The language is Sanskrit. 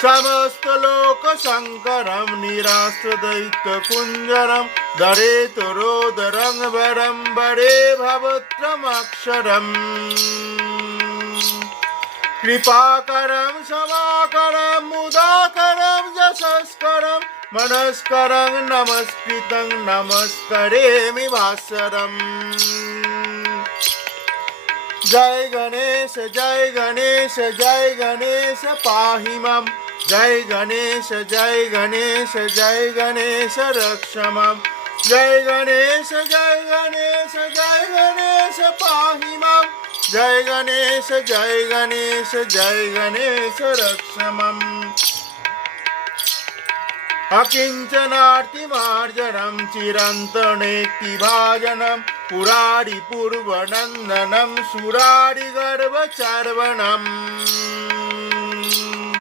समस्तलोकशङ्करं निराश्रदैत्यकुञ्जरं दरेतुरोदरं वरं वरे भवत्रमक्षरम् कृपाकरं समाकरं मुदाकरं यशस्करं मनस्करं नमस्कृतं नमस्करेमि भास्वरम् जय गणेश जय गणेश जय गणेश पाहि मां जय गणेश जय गणेश जय गणेश रक्ष मां जय गणेश जय गणेश जय गणेश पाहि मां जय गणेश जय गणेश जय गणेश रक्ष माम् अकिञ्चनार्तिमार्जनं चिरन्तनेक्तिभाजनं पुरारिपूर्वनन्दनं सुरारिगर्वचार्वणम्